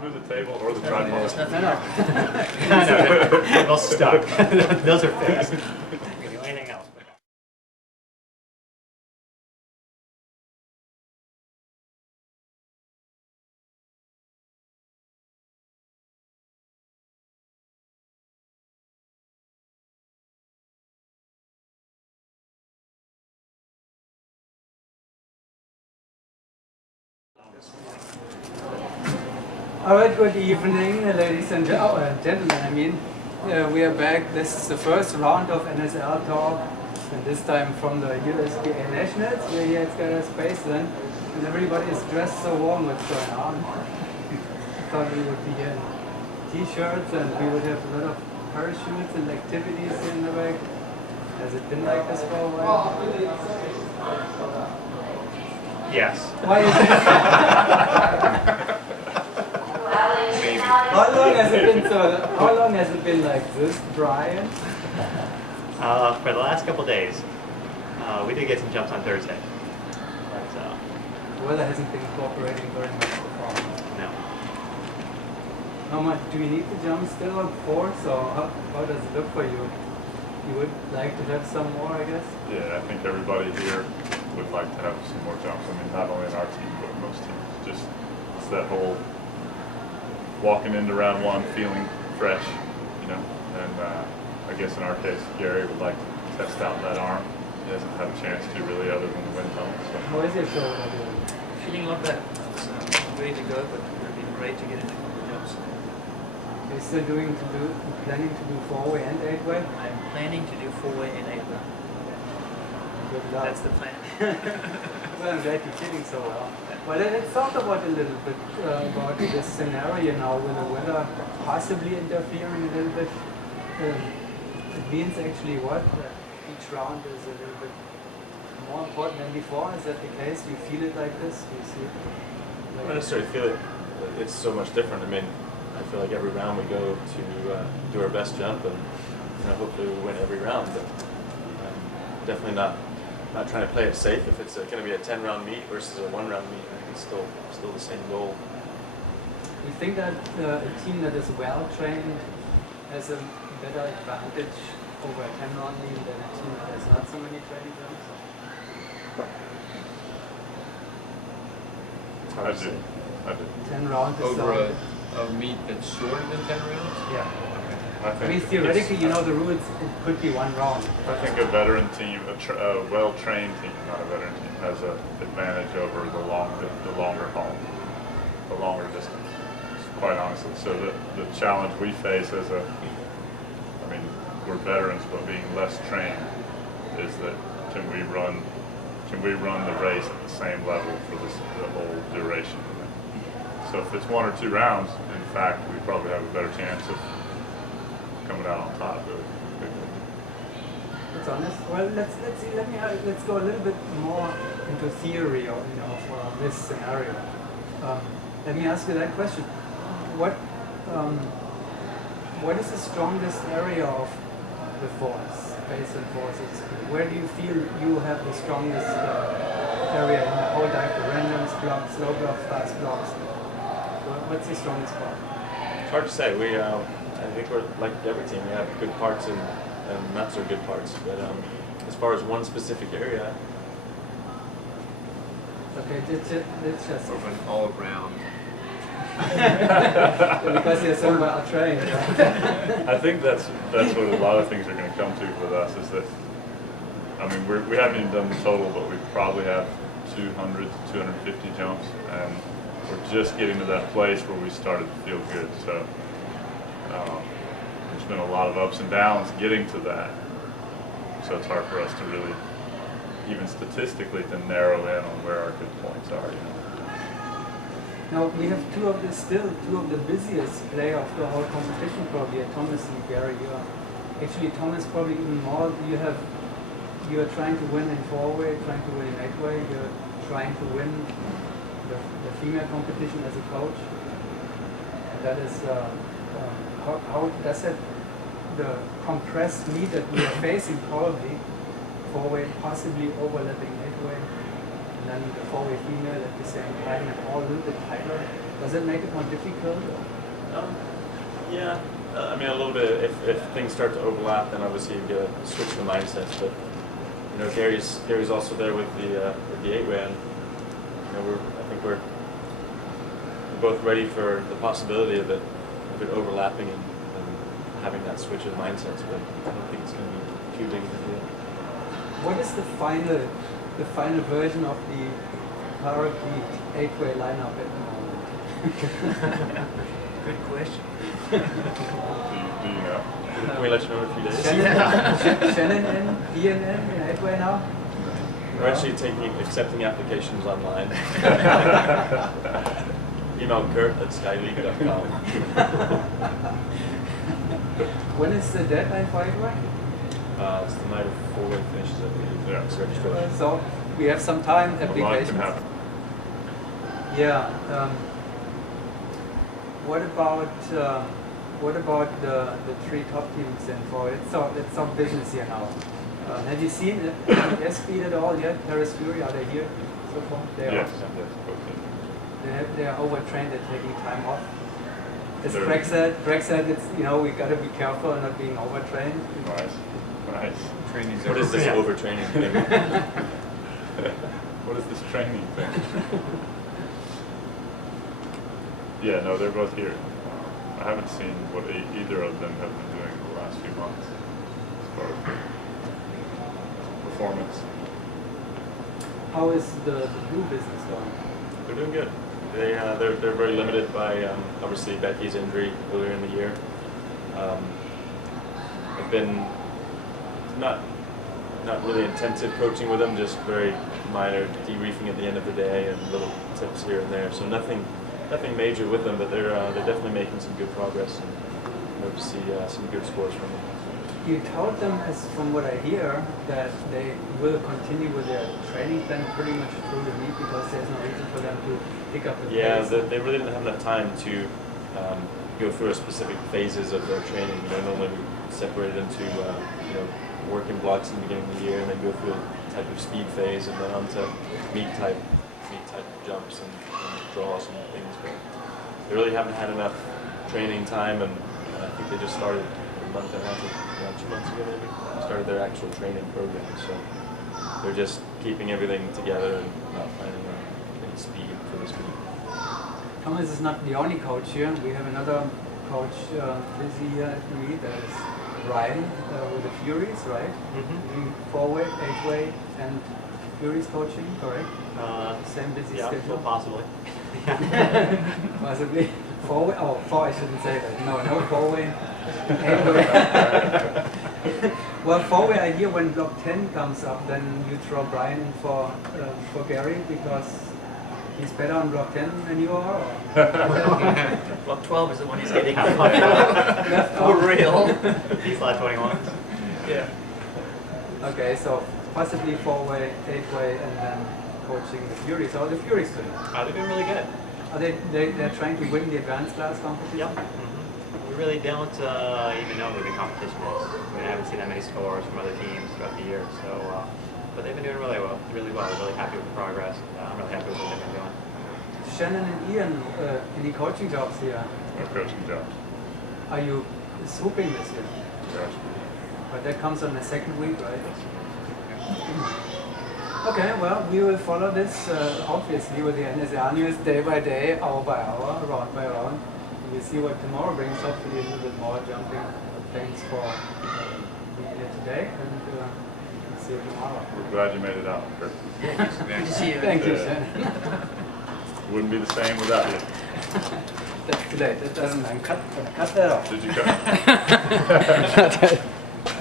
move the table or the tripod? No. We're all stuck. Those are fixed. We can do anything else. All right, good evening, ladies and gentlemen. We are back. This is the first round of NSL Talk, and this time from the USPA Nationals. We're here at Spaceland, and everybody is dressed so warm. What's going on? I thought we would be in t-shirts and we would have a lot of parachutes and activities in the back. Has it been like this for a while? Yes. Why is it? How long has it been how long has it been like this, Brian? For the last couple days. We did get some jumps on Thursday. But, the weather hasn't been cooperating very much so far. No. How much do you need to jump still on 4? So how does it look for you? You would like to have some more, I guess? Yeah, I think everybody here would like to have some more jumps. I mean, not only in our team, but most teams. Just it's that whole walking into round 1 feeling fresh, you know. And I guess in our case, Gary would like to test out that arm. He hasn't had a chance to really, other than the wind tunnel. So. How is your shoulder doing? Feeling a lot better. So ready to go, but it would be great to get in a couple of jumps. Are you still planning to do 4-way and 8-way? I'm planning to do 4-way and 8-way. Good luck. That's the plan. Well, I'm glad you're feeling so well. Well, let's talk about a little bit about this scenario now with the weather possibly interfering a little bit. It means actually what? That each round is a little bit more important than before. Is that the case? Do you feel it like this? Do you see it? I don't necessarily feel it. It's so much different. I mean, I feel like every round we go to do our best jump, and hopefully we win every round. But definitely not trying to play it safe. If it's going to be a 10-round meet versus a 1-round meet, I think it's still the same goal. You think that a team that is well trained has a better advantage over a 10-round meet than a team that has not so many training jumps? I do. 10 rounds is over a meet that's shorter than 10 rounds? Yeah. I mean, theoretically, you know the rules, it could be 1 round. I think a veteran team, a well-trained team, not a veteran team, has an advantage over the longer haul, the longer distance, quite honestly. So the challenge we face we're veterans, but being less trained, is that can we run the race at the same level for the whole duration of it? So if it's 1 or 2 rounds, in fact, we probably have a better chance of coming out on top. That's honest. Well, let's see. Let's go a little bit more into theory, for this scenario. Let me ask you that question. What is the strongest area of the force, Spaceland Force XP? Where do you feel you have the strongest area in the whole dive? The randoms blocks, slow blocks, fast blocks. What's the strongest part? It's hard to say. I think we're like every team. We have good parts and not so good parts. But as far as one specific area, okay, let's just Sort of an all-around. because you're so well trained. I think that's what a lot of things are going to come to with us, is that, I mean, we haven't even done the total, but we probably have 200 to 250 jumps, and we're just getting to that place where we started to feel good. So there's been a lot of ups and downs getting to that. So it's hard for us to really, even statistically, to narrow in on where our good points are. Now we have two of the busiest players of the whole competition probably, Thomas and Gary. Actually Thomas probably even more. You are trying to win in 4-way, trying to win in 8-way. You're trying to win the female competition as a coach. And that is how does it, the compressed meet that we are facing, probably 4-way possibly overlapping 8-way. And then the 4-way female at the same time, and all a little bit tighter. Does it make it more difficult? Yeah, I mean a little bit. If things start to overlap, then obviously you get to switch the mindsets. But you know, Gary's also there with the 8-way, and you know, I think we're both ready for the possibility of it overlapping and having that switch of mindsets. But I don't think it's going to be too big of a deal. What is the final version of the Paraclete 8-way lineup at the moment? Good question. Do you know? Can we let you know in a few days? Shannon in, Ian in 8-way now? We're actually accepting applications online. Email Kurt@skyleague.com. When is the deadline for 8-way? It's the night of 4-way finishes, I believe. Yeah. It's registration. So we have some time, A lot can applications. happen. Yeah. What about the 3 top teams in for it? It's some business here now. Have you seen the speed at all yet? Paris Fury, are they here so far? They Yes. are. Yes. Both teams. They are overtrained. They're taking time off. As They're- Greg said, it's we got to be careful not being overtrained. Nice. Training's What is this Yeah. overtraining thing? What is this training thing? Yeah, no, they're both here. I haven't seen what either of them have been doing the last few months as far as performance. How is the blue business going? They're doing good. They're very limited by obviously Becky's injury earlier in the year. I've been not really intensive coaching with them, just very minor debriefing at the end of the day and little tips here and there. So nothing major with them, but they're definitely making some good progress, and I hope to see some good scores from them. You told them, as from what I hear, that they will continue with their training plan pretty much through the week because there's no reason for them to pick up the Yeah, pace. they really didn't have enough time to go through specific phases of their training. You know, normally we separate it into working blocks in the beginning of the year, and then go through a type of speed phase, and then onto meet type jumps and draws and things. But they really haven't had enough training time, and I think they just started a month and a half, 2 months ago maybe, started their actual training program. So they're just keeping everything together and not planning on any speed for this week. Thomas is not the only coach here. We have another coach busy here at the meet. That is Ryan with the Furies, right? Doing 4-way, 8-way, and Furies coaching, correct? Same busy Yeah, schedule. well, possibly. Possibly. 4-way. Oh, 4. I shouldn't say that. No 4-way. 8-way. Well, 4-way I hear when block 10 comes up, then you throw Brian in for Gary because he's better on block 10 than you are. Or? Block 12 is the one he's getting. Left For arm. real. He's like 21. Yeah. Okay, so possibly 4-way, 8-way, and then coaching the Furies. How are the Furies doing? They're doing really good. Are they're trying to win the advanced class competition? Yep. We really don't even know who the competition is. We haven't seen that many scores from other teams throughout the year. So, but they've been doing really well. We're really happy with the progress. I'm really happy with what they've been doing. Shannon and Ian, any coaching jobs here? No coaching job. Are you swooping this year? Gosh. But that comes on the second week, right? Okay, well, we will follow this obviously with the NSL news day by day, hour by hour, round by round. We'll see what tomorrow brings. Hopefully a little bit more jumping. Thanks for being here today, and we'll see you tomorrow. We're glad you made it out, Kurt. Good to see you. Thank you, Yeah. Shannon. Wouldn't be the same without you. That's too late. That doesn't. I'm gonna cut that off. Did you cut?